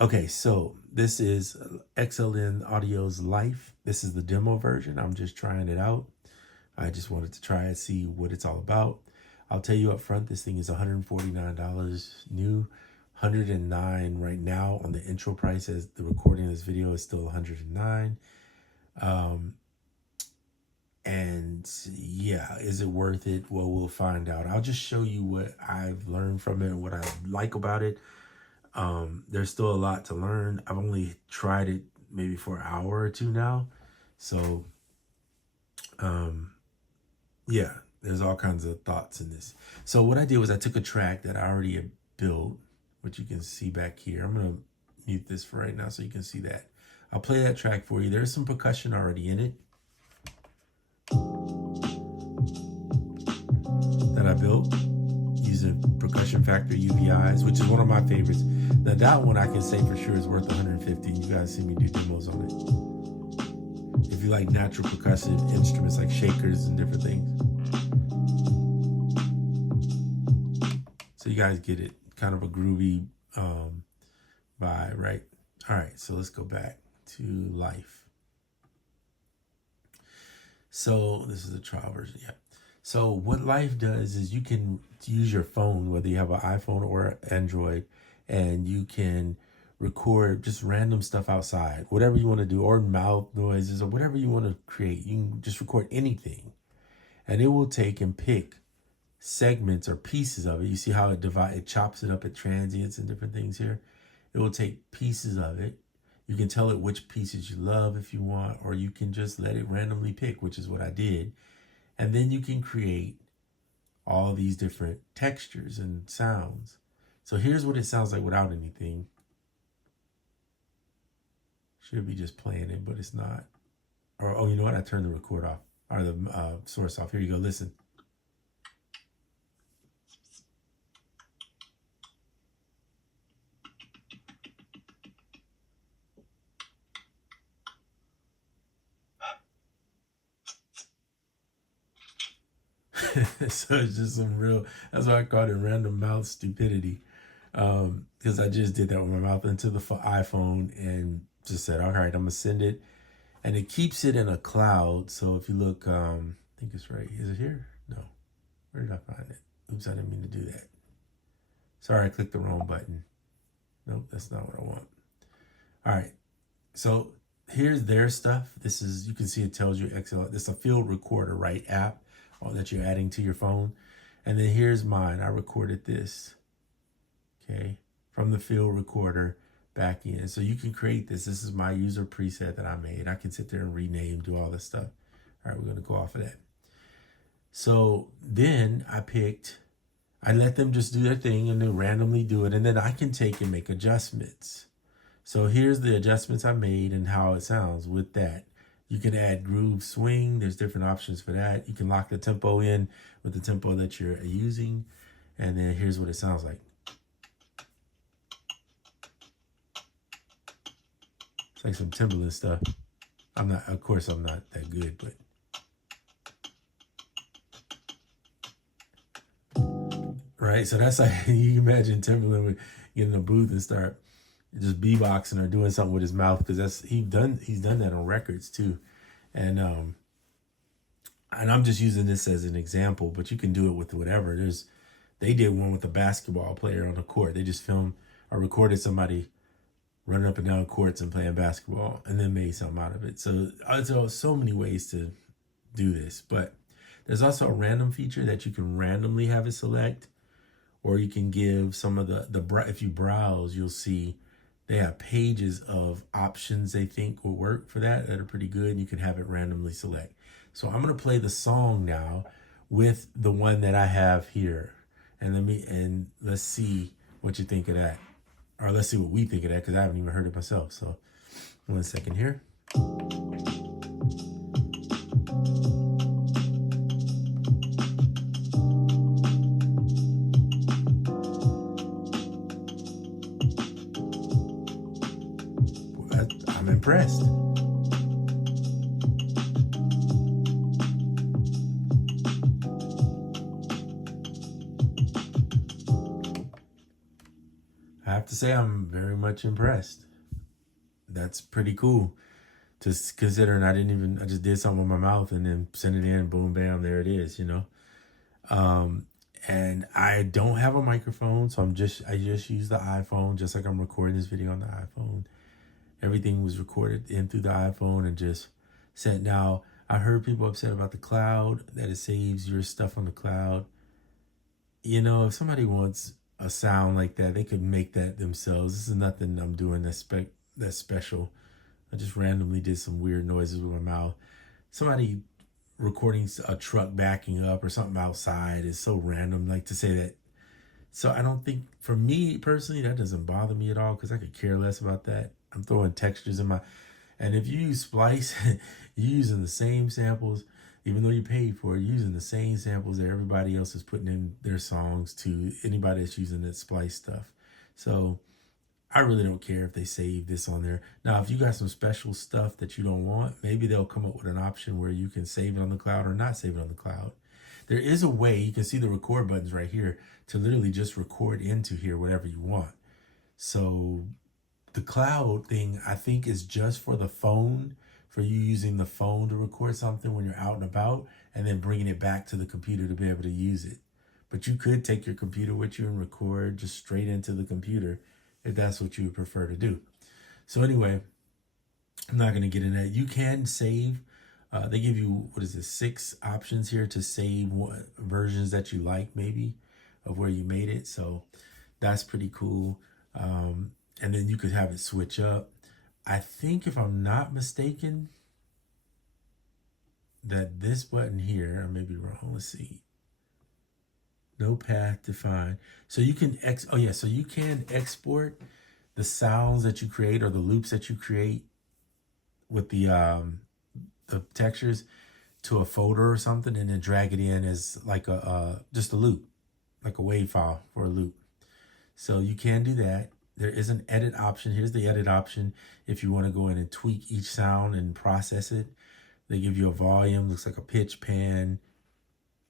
Okay, so this is XLN Audio's Life. This is the demo version. I'm just trying it out. I just wanted to try it, see what it's all about. I'll tell you up front, this thing is $149 new, 109 right now on the intro price, as the recording of this video is still 109. And yeah, is it worth it? Well, we'll find out. I'll just show you what I've learned from it and what I like about it. There's still a lot to learn. I've only tried it maybe for an hour or two now. So, yeah, there's all kinds of thoughts in this. So what I did was I took a track that I already had built, which you can see back here. I'm going to mute this for right now so you can see that. I'll play that track for you. There's some percussion already in it that I built using Percussion Factor UVIs, which is one of my favorites. Now that one I can say for sure is worth 150. You guys see me do demos on it. If you like natural percussive instruments like shakers and different things. So you guys get it. Kind of a groovy vibe, right? All right, so let's go back to Life. So this is a trial version, yeah. So what Life does is you can use your phone, whether you have an iPhone or Android, and you can record just random stuff outside, whatever you want to do, or mouth noises or whatever you want to create. You can just record anything, and it will take and pick segments or pieces of it. You see how it chops it up at transients and different things here. It will take pieces of it. You can tell it which pieces you love if you want, or you can just let it randomly pick, which is what I did. And then you can create all these different textures and sounds. So here's what it sounds like without anything. Should be just playing it, but it's not. Or, oh, you know what? I turned the record off, or the source off. Here you go, listen. So it's just some real, that's why I called it random mouth stupidity. Because I just did that with my mouth into the iPhone and just said, all right, I'm gonna send it. And it keeps it in a cloud. So if you look, I think it's right. Is it here? No. Where did I find it? Oops, I didn't mean to do that. Sorry, I clicked the wrong button. Nope, that's not what I want. All right. So here's their stuff. This is, you can see it tells you XLN. This is a field recorder, right, app that you're adding to your phone. And then here's mine. I recorded this, okay, from the field recorder back in. So you can create this. This is my user preset that I made. I can sit there and rename, do all this stuff. All right, we're going to go off of that. So then I let them just do their thing and then randomly do it. And then I can take and make adjustments. So here's the adjustments I made and how it sounds with that. You can add groove swing. There's different options for that. You can lock the tempo in with the tempo that you're using. And then here's what it sounds like. It's like some Timberland stuff. Of course I'm not that good, but. Right, so that's like, you can imagine Timberland would get in a booth and start just beatboxing or doing something with his mouth, because he's done that on records too. And I'm just using this as an example, but you can do it with whatever. They did one with a basketball player on the court. They just filmed or recorded somebody running up and down courts and playing basketball, and then made something out of it. So there's so many ways to do this, but there's also a random feature that you can randomly have it select, or you can give some of if you browse, you'll see they have pages of options they think will work for that are pretty good. And you can have it randomly select. So I'm going to play the song now with the one that I have here. And let's see what you think of that. Or let's see what we think of that, because I haven't even heard it myself. So 1 second here. I'm impressed. I have to say I'm very much impressed. That's pretty cool to consider. I just did something with my mouth and then sent it in, boom, bam, there it is, you know? Um, and I don't have a microphone, so I just use the iPhone, just like I'm recording this video on the iPhone. Everything was recorded in through the iPhone and just sent. Now, I heard people upset about the cloud, that it saves your stuff on the cloud. You know, if somebody wants a sound like that, they could make that themselves. This is nothing I'm doing that's special. I just randomly did some weird noises with my mouth. Somebody recording a truck backing up or something outside is so random, like to say that. So I don't think, for me personally, that doesn't bother me at all because I could care less about that. I'm throwing textures in my, and if you use Splice, you're using the same samples, even though you paid for it, you're using the same samples that everybody else is putting in their songs to anybody that's using that Splice stuff. So I really don't care if they save this on there. Now, if you got some special stuff that you don't want, maybe they'll come up with an option where you can save it on the cloud or not save it on the cloud. There is a way, you can see the record buttons right here, to literally just record into here whatever you want. So the cloud thing, I think, is just for the phone, for you using the phone to record something when you're out and about, and then bringing it back to the computer to be able to use it. But you could take your computer with you and record just straight into the computer if that's what you would prefer to do. So anyway, I'm not going to get into that. You can save. They give you, 6 options here to save versions that you like, maybe, of where you made it. So that's pretty cool. And then you could have it switch up. I think, if I'm not mistaken, that this button here, I may be wrong. Let's see. No path defined. So you can so you can export the sounds that you create or the loops that you create with the textures to a folder or something, and then drag it in as like just a loop, like a WAV file for a loop. So you can do that. There is an edit option. Here's the edit option. If you want to go in and tweak each sound and process it, they give you a volume, looks like a pitch pan,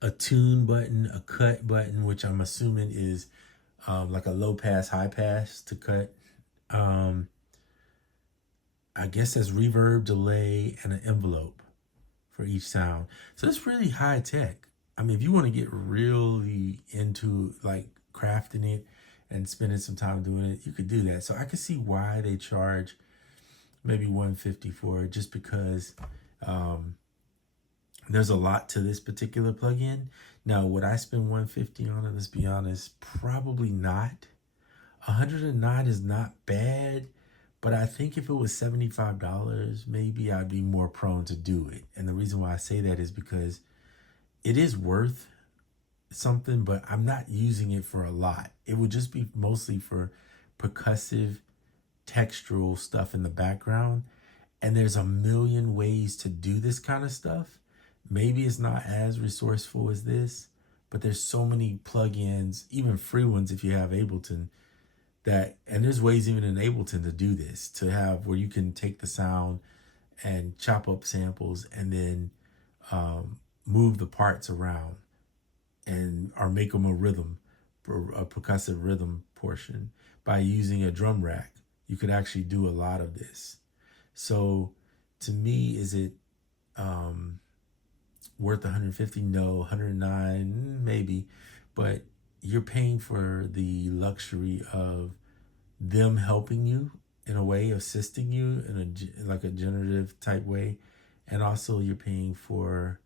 a tune button, a cut button, which I'm assuming is like a low pass, high pass to cut. I guess that's reverb, delay, and an envelope for each sound. So it's really high tech. I mean, if you want to get really into like crafting it and spending some time doing it, you could do that. So I could see why they charge maybe $150 for it, just because there's a lot to this particular plugin. Now, would I spend $150 on it? Let's be honest, probably not. $109 is not bad, but I think if it was $75, maybe I'd be more prone to do it. And the reason why I say that is because it is worth something, but I'm not using it for a lot. It would just be mostly for percussive, textural stuff in the background. And there's a million ways to do this kind of stuff. Maybe it's not as resourceful as this, but there's so many plugins, even free ones if you have Ableton, and there's ways even in Ableton to do this, to have where you can take the sound and chop up samples and then move the parts around or make them a rhythm, a percussive rhythm portion by using a drum rack. You could actually do a lot of this. So to me, is it worth $150? No. $109 maybe, but you're paying for the luxury of them helping you in a way, assisting you in like a generative type way, and also you're paying for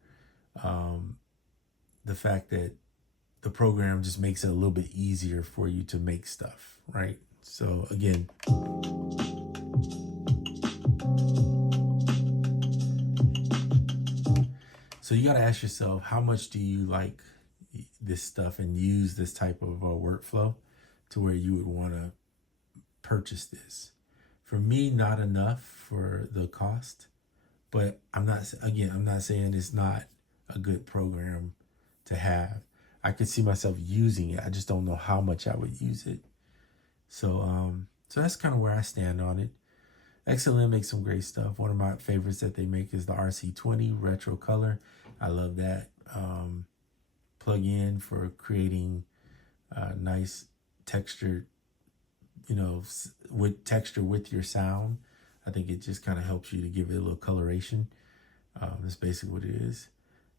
the fact that the program just makes it a little bit easier for you to make stuff, right? So again, so you got to ask yourself, how much do you like this stuff and use this type of workflow to where you would want to purchase this? For me, not enough for the cost, but I'm not saying it's not a good program to have. I could see myself using it. I just don't know how much I would use it. So that's kind of where I stand on it. XLN makes some great stuff. One of my favorites that they make is the RC20 Retro Color. I love that plug-in for creating nice textured with texture with your sound. I think it just kind of helps you to give it a little coloration. That's basically what it is.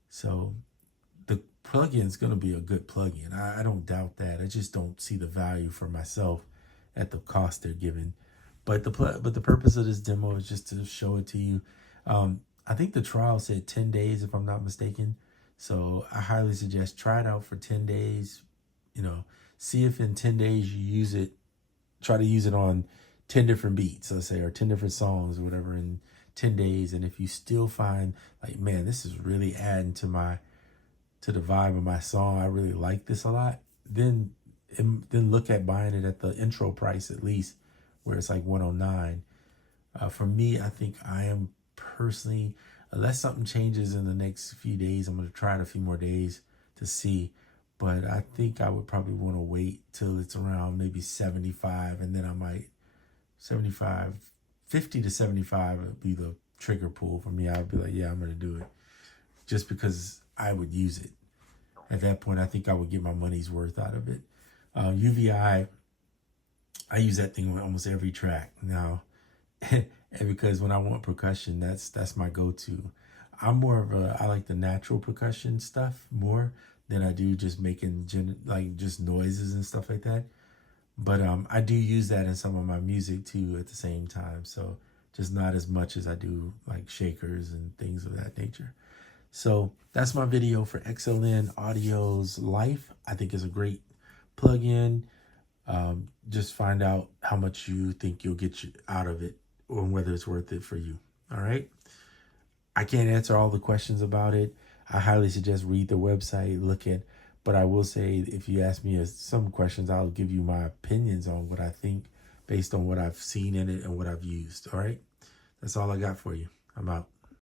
So the plugin is going to be a good plugin. I don't doubt that. I just don't see the value for myself at the cost they're giving. But the purpose of this demo is just to show it to you. I think the trial said 10 days, if I'm not mistaken. So I highly suggest try it out for 10 days. See if in 10 days you use it. Try to use it on 10 different beats, let's say, or 10 different songs or whatever in 10 days. And if you still find like, man, this is really adding to the vibe of my song, I really like this a lot, then look at buying it at the intro price at least, where it's like 109. For me, I think I am personally, unless something changes in the next few days, I'm going to try it a few more days to see. But I think I would probably want to wait till it's around maybe 75, and then I might 75, 50 to 75 would be the trigger pull for me. I'd be like, yeah, I'm going to do it, just because I would use it. At that point, I think I would get my money's worth out of it. UVI, I use that thing on almost every track now. And because when I want percussion, that's my go-to. I'm more of I like the natural percussion stuff more than I do just making just noises and stuff like that. But I do use that in some of my music too at the same time. So just not as much as I do like shakers and things of that nature. So that's my video for XLN Audio's Life. I think it's a great plugin. Just find out how much you think you'll get out of it, or whether it's worth it for you. All right. I can't answer all the questions about it. I highly suggest read the website, but I will say, if you ask me some questions, I'll give you my opinions on what I think based on what I've seen in it and what I've used. All right. That's all I got for you. I'm out.